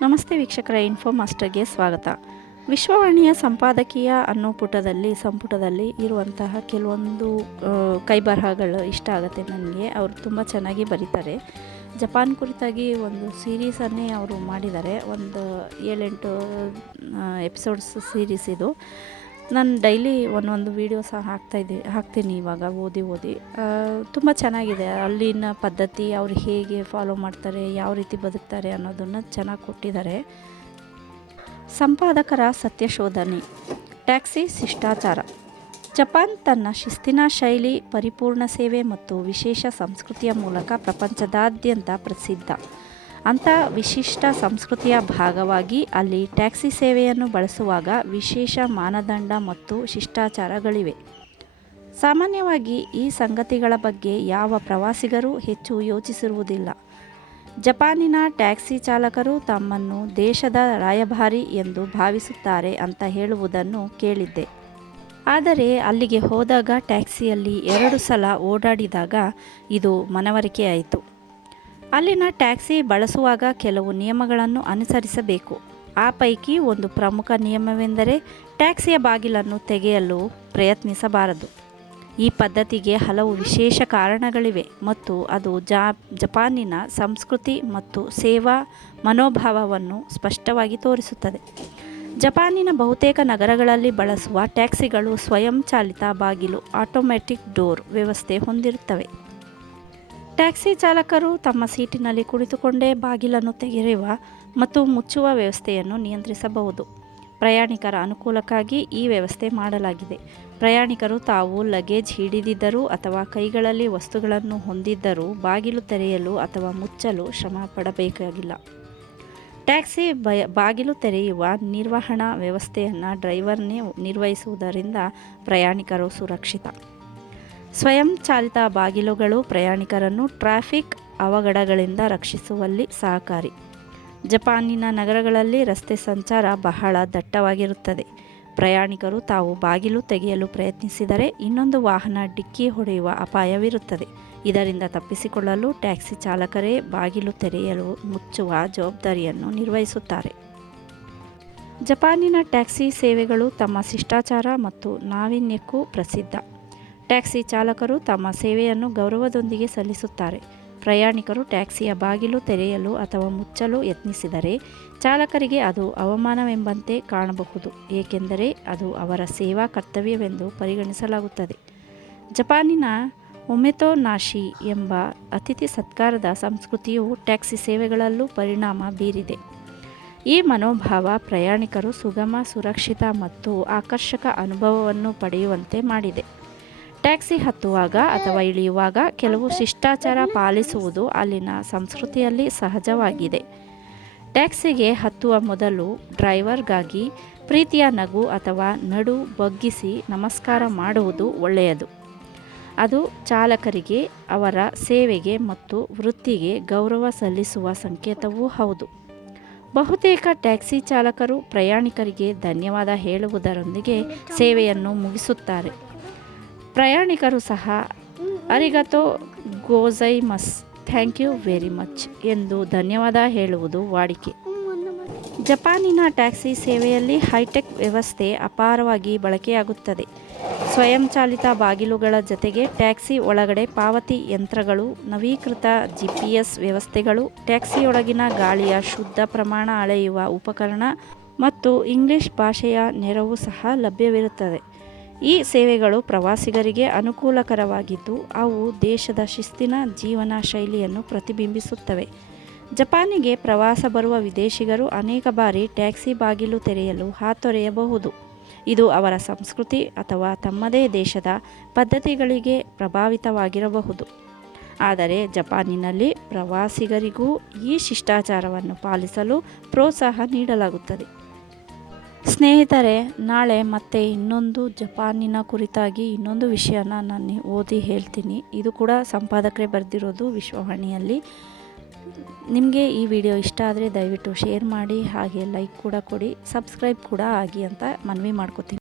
ನಮಸ್ತೆ ವೀಕ್ಷಕರ ಇನ್ಫೋ ಮಾಸ್ಟರ್ಗೆ ಸ್ವಾಗತ. ವಿಶ್ವವಾಣಿಯ ಸಂಪಾದಕೀಯ ಅನ್ನೋ ಪುಟದಲ್ಲಿ, ಸಂಪುಟದಲ್ಲಿ ಇರುವಂತಹ ಕೆಲವೊಂದು ಕೈಬರಹಗಳು ಇಷ್ಟ ಆಗುತ್ತೆ ನನಗೆ. ಅವರು ತುಂಬ ಚೆನ್ನಾಗಿ ಬರೀತಾರೆ. ಜಪಾನ್ ಕುರಿತಾಗಿ ಒಂದು ಸೀರೀಸನ್ನೇ ಅವರು ಮಾಡಿದ್ದಾರೆ. ಒಂದು ಏಳೆಂಟು ಎಪಿಸೋಡ್ಸ್ ಸೀರೀಸ್ ಇದು. ನಾನು ಡೈಲಿ ಒಂದೊಂದು ವೀಡಿಯೋ ಸಹ ಹಾಕ್ತಾಯಿದ್ದೆ ಹಾಕ್ತೀನಿ ಇವಾಗ, ಓದಿ ಓದಿ. ತುಂಬ ಚೆನ್ನಾಗಿದೆ. ಅಲ್ಲಿನ ಪದ್ಧತಿ, ಅವ್ರು ಹೇಗೆ ಫಾಲೋ ಮಾಡ್ತಾರೆ, ಯಾವ ರೀತಿ ಬದುಕ್ತಾರೆ ಅನ್ನೋದನ್ನು ಚೆನ್ನಾಗಿ ಕೊಟ್ಟಿದ್ದಾರೆ. ಸಂಪಾದಕರ ಸತ್ಯಶೋಧನೆ ಟ್ಯಾಕ್ಸಿ ಶಿಷ್ಟಾಚಾರ. ಜಪಾನ್ ತನ್ನ ಶಿಸ್ತಿನ ಶೈಲಿ, ಪರಿಪೂರ್ಣ ಸೇವೆ ಮತ್ತು ವಿಶೇಷ ಸಂಸ್ಕೃತಿಯ ಮೂಲಕ ಪ್ರಪಂಚದಾದ್ಯಂತ ಪ್ರಸಿದ್ಧ. ಅಂಥ ವಿಶಿಷ್ಟ ಸಂಸ್ಕೃತಿಯ ಭಾಗವಾಗಿ ಅಲ್ಲಿ ಟ್ಯಾಕ್ಸಿ ಸೇವೆಯನ್ನು ಬಳಸುವಾಗ ವಿಶೇಷ ಮಾನದಂಡ ಮತ್ತು ಶಿಷ್ಟಾಚಾರಗಳಿವೆ. ಸಾಮಾನ್ಯವಾಗಿ ಈ ಸಂಗತಿಗಳ ಬಗ್ಗೆ ಯಾವ ಪ್ರವಾಸಿಗರೂ ಹೆಚ್ಚು ಯೋಚಿಸಿರುವುದಿಲ್ಲ. ಜಪಾನಿನ ಟ್ಯಾಕ್ಸಿ ಚಾಲಕರು ತಮ್ಮನ್ನು ದೇಶದ ರಾಯಭಾರಿ ಎಂದು ಭಾವಿಸುತ್ತಾರೆ ಅಂತ ಹೇಳುವುದನ್ನು ಕೇಳಿದ್ದೆ. ಆದರೆ ಅಲ್ಲಿಗೆ ಹೋದಾಗ ಟ್ಯಾಕ್ಸಿಯಲ್ಲಿ ಎರಡು ಸಲ ಓಡಾಡಿದಾಗ ಇದು ಮನವರಿಕೆ ಆಯಿತು ಅಲ್ಲಿನ ಟ್ಯಾಕ್ಸಿ ಬಳಸುವಾಗ ಕೆಲವು ನಿಯಮಗಳನ್ನು ಅನುಸರಿಸಬೇಕು. ಆ ಪೈಕಿ ಒಂದು ಪ್ರಮುಖ ನಿಯಮವೆಂದರೆ ಟ್ಯಾಕ್ಸಿಯ ಬಾಗಿಲನ್ನು ತೆಗೆಯಲು ಪ್ರಯತ್ನಿಸಬಾರದು. ಈ ಪದ್ಧತಿಗೆ ಹಲವು ವಿಶೇಷ ಕಾರಣಗಳಿವೆ ಮತ್ತು ಅದು ಜಾ, ಜಪಾನಿನ ಸಂಸ್ಕೃತಿ ಮತ್ತು ಸೇವಾ ಮನೋಭಾವವನ್ನು ಸ್ಪಷ್ಟವಾಗಿ ತೋರಿಸುತ್ತದೆ. ಜಪಾನಿನ ಬಹುತೇಕ ನಗರಗಳಲ್ಲಿ ಬಳಸುವ ಟ್ಯಾಕ್ಸಿಗಳು ಸ್ವಯಂಚಾಲಿತ ಬಾಗಿಲು, ಆಟೋಮ್ಯಾಟಿಕ್ ಡೋರ್ ವ್ಯವಸ್ಥೆ ಹೊಂದಿರುತ್ತವೆ. ಟ್ಯಾಕ್ಸಿ ಚಾಲಕರು ತಮ್ಮ ಸೀಟಿನಲ್ಲಿ ಕುಳಿತುಕೊಂಡೇ ಬಾಗಿಲನ್ನು ತೆಗೆಯುವ ಮತ್ತು ಮುಚ್ಚುವ ವ್ಯವಸ್ಥೆಯನ್ನು ನಿಯಂತ್ರಿಸಬಹುದು. ಪ್ರಯಾಣಿಕರ ಅನುಕೂಲಕ್ಕಾಗಿ ಈ ವ್ಯವಸ್ಥೆ ಮಾಡಲಾಗಿದೆ. ಪ್ರಯಾಣಿಕರು ತಾವು ಲಗೇಜ್ ಹಿಡಿದಿದ್ದರೂ ಅಥವಾ ಕೈಗಳಲ್ಲಿ ವಸ್ತುಗಳನ್ನು ಹೊಂದಿದ್ದರೂ ಬಾಗಿಲು ತೆರೆಯಲು ಅಥವಾ ಮುಚ್ಚಲು ಶ್ರಮ ಪಡಬೇಕಾಗಿಲ್ಲ. ಟ್ಯಾಕ್ಸಿ ಬಯ ಬಾಗಿಲು ತೆರೆಯುವ ನಿರ್ವಹಣಾ ವ್ಯವಸ್ಥೆಯನ್ನು ಡ್ರೈವರ್ನೇ ನಿರ್ವಹಿಸುವುದರಿಂದ ಪ್ರಯಾಣಿಕರು ಸುರಕ್ಷಿತ. ಸ್ವಯಂಚಾಲಿತ ಬಾಗಿಲುಗಳು ಪ್ರಯಾಣಿಕರನ್ನು ಟ್ರಾಫಿಕ್ ಅವಘಡಗಳಿಂದ ರಕ್ಷಿಸುವಲ್ಲಿ ಸಹಕಾರಿ. ಜಪಾನಿನ ನಗರಗಳಲ್ಲಿ ರಸ್ತೆ ಸಂಚಾರ ಬಹಳ ದಟ್ಟವಾಗಿರುತ್ತದೆ. ಪ್ರಯಾಣಿಕರು ತಾವು ಬಾಗಿಲು ತೆಗೆಯಲು ಪ್ರಯತ್ನಿಸಿದರೆ ಇನ್ನೊಂದು ವಾಹನ ಡಿಕ್ಕಿ ಹೊಡೆಯುವ ಅಪಾಯವಿರುತ್ತದೆ. ಇದರಿಂದ ತಪ್ಪಿಸಿಕೊಳ್ಳಲು ಟ್ಯಾಕ್ಸಿ ಚಾಲಕರೇ ಬಾಗಿಲು ತೆರೆಯಲು ಮುಚ್ಚುವ ಜವಾಬ್ದಾರಿಯನ್ನು ನಿರ್ವಹಿಸುತ್ತಾರೆ. ಜಪಾನಿನ ಟ್ಯಾಕ್ಸಿ ಸೇವೆಗಳು ತಮ್ಮ ಶಿಷ್ಟಾಚಾರ ಮತ್ತು ನಾವೀನ್ಯಕ್ಕೂ ಪ್ರಸಿದ್ಧ. ಟ್ಯಾಕ್ಸಿ ಚಾಲಕರು ತಮ್ಮ ಸೇವೆಯನ್ನು ಗೌರವದೊಂದಿಗೆ ಸಲ್ಲಿಸುತ್ತಾರೆ. ಪ್ರಯಾಣಿಕರು ಟ್ಯಾಕ್ಸಿಯ ಬಾಗಿಲು ತೆರೆಯಲು ಅಥವಾ ಮುಚ್ಚಲು ಯತ್ನಿಸಿದರೆ ಚಾಲಕರಿಗೆ ಅದು ಅವಮಾನವೆಂಬಂತೆ ಕಾಣಬಹುದು, ಏಕೆಂದರೆ ಅದು ಅವರ ಸೇವಾ ಕರ್ತವ್ಯವೆಂದು ಪರಿಗಣಿಸಲಾಗುತ್ತದೆ. ಜಪಾನಿನ ಒಮೆತೋ ನಾಶಿ ಎಂಬ ಅತಿಥಿ ಸತ್ಕಾರದ ಸಂಸ್ಕೃತಿಯು ಟ್ಯಾಕ್ಸಿ ಸೇವೆಗಳಲ್ಲೂ ಪರಿಣಾಮ ಬೀರಿದೆ. ಈ ಮನೋಭಾವ ಪ್ರಯಾಣಿಕರು ಸುಗಮ, ಸುರಕ್ಷಿತ ಮತ್ತು ಆಕರ್ಷಕ ಅನುಭವವನ್ನು ಪಡೆಯುವಂತೆ ಮಾಡಿದೆ. ಟ್ಯಾಕ್ಸಿ ಹತ್ತುವಾಗ ಅಥವಾ ಇಳಿಯುವಾಗ ಕೆಲವು ಶಿಷ್ಟಾಚಾರ ಪಾಲಿಸುವುದು ಅಲ್ಲಿನ ಸಂಸ್ಕೃತಿಯಲ್ಲಿ ಸಹಜವಾಗಿದೆ. ಟ್ಯಾಕ್ಸಿಗೆ ಹತ್ತುವ ಮೊದಲು ಡ್ರೈವರ್ಗಾಗಿ ಪ್ರೀತಿಯ ನಗು ಅಥವಾ ನಡು ಬಗ್ಗಿಸಿ ನಮಸ್ಕಾರ ಮಾಡುವುದು ಒಳ್ಳೆಯದು. ಅದು ಚಾಲಕರಿಗೆ, ಅವರ ಸೇವೆಗೆ ಮತ್ತು ವೃತ್ತಿಗೆ ಗೌರವ ಸಲ್ಲಿಸುವ ಸಂಕೇತವೂ ಹೌದು. ಬಹುತೇಕ ಟ್ಯಾಕ್ಸಿ ಚಾಲಕರು ಪ್ರಯಾಣಿಕರಿಗೆ ಧನ್ಯವಾದ ಹೇಳುವುದರೊಂದಿಗೆ ಸೇವೆಯನ್ನು ಮುಗಿಸುತ್ತಾರೆ. ಪ್ರಯಾಣಿಕರು ಸಹ ಅರಿಗತೋ ಗೋಜೈಮಸ್ ಥ್ಯಾಂಕ್ ಯು ವೆರಿ ಮಚ್ ಎಂದು ಧನ್ಯವಾದ ಹೇಳುವುದು ವಾಡಿಕೆ. ಜಪಾನಿನ ಟ್ಯಾಕ್ಸಿ ಸೇವೆಯಲ್ಲಿ ಹೈಟೆಕ್ ವ್ಯವಸ್ಥೆ ಅಪಾರವಾಗಿ ಬಳಕೆಯಾಗುತ್ತದೆ. ಸ್ವಯಂಚಾಲಿತ ಬಾಗಿಲುಗಳ ಜೊತೆಗೆ ಟ್ಯಾಕ್ಸಿ ಒಳಗಡೆ ಪಾವತಿ ಯಂತ್ರಗಳು, ನವೀಕೃತ ಜಿ ಪಿ ಎಸ್ ವ್ಯವಸ್ಥೆಗಳು, ಟ್ಯಾಕ್ಸಿಯೊಳಗಿನ ಗಾಳಿಯ ಶುದ್ಧ ಪ್ರಮಾಣ ಅಳೆಯುವ ಉಪಕರಣ ಮತ್ತು ಇಂಗ್ಲಿಷ್ ಭಾಷೆಯ ನೆರವು ಸಹ ಲಭ್ಯವಿರುತ್ತದೆ. ಈ ಸೇವೆಗಳು ಪ್ರವಾಸಿಗರಿಗೆ ಅನುಕೂಲಕರವಾಗಿದ್ದು, ಅವು ದೇಶದ ಶಿಸ್ತಿನ ಜೀವನ ಶೈಲಿಯನ್ನು ಪ್ರತಿಬಿಂಬಿಸುತ್ತವೆ. ಜಪಾನಿಗೆ ಪ್ರವಾಸ ಬರುವ ವಿದೇಶಿಗರು ಅನೇಕ ಬಾರಿ ಟ್ಯಾಕ್ಸಿ ಬಾಗಿಲು ತೆರೆಯಲು ಹಾತೊರೆಯಬಹುದು. ಇದು ಅವರ ಸಂಸ್ಕೃತಿ ಅಥವಾ ತಮ್ಮದೇ ದೇಶದ ಪದ್ಧತಿಗಳಿಗೆ ಪ್ರಭಾವಿತವಾಗಿರಬಹುದು. ಆದರೆ ಜಪಾನಿನಲ್ಲಿ ಪ್ರವಾಸಿಗರಿಗೂ ಈ ಶಿಷ್ಟಾಚಾರವನ್ನು ಪಾಲಿಸಲು ಪ್ರೋತ್ಸಾಹ ನೀಡಲಾಗುತ್ತದೆ. ಸ್ನೇಹಿತರೆ, ನಾಳೆ ಮತ್ತೆ ಇನ್ನೊಂದು ಜಪಾನಿನ ಕುರಿತಾಗಿ ಇನ್ನೊಂದು ವಿಷಯನ ನಾನು ಓದಿ ಹೇಳ್ತೀನಿ. ಇದು ಕೂಡ ಸಂಪಾದಕರೇ ಬರೆದಿರೋದು ವಿಶ್ವವಾಣಿಯಲ್ಲಿ. ನಿಮಗೆ ಈ ವಿಡಿಯೋ ಇಷ್ಟ ಆದರೆ ದಯವಿಟ್ಟು ಶೇರ್ ಮಾಡಿ, ಹಾಗೆ ಲೈಕ್ ಕೂಡ ಕೊಡಿ, ಸಬ್ಸ್ಕ್ರೈಬ್ ಕೂಡ ಆಗಿ ಅಂತ ಮನವಿ ಮಾಡ್ಕೋತೀನಿ.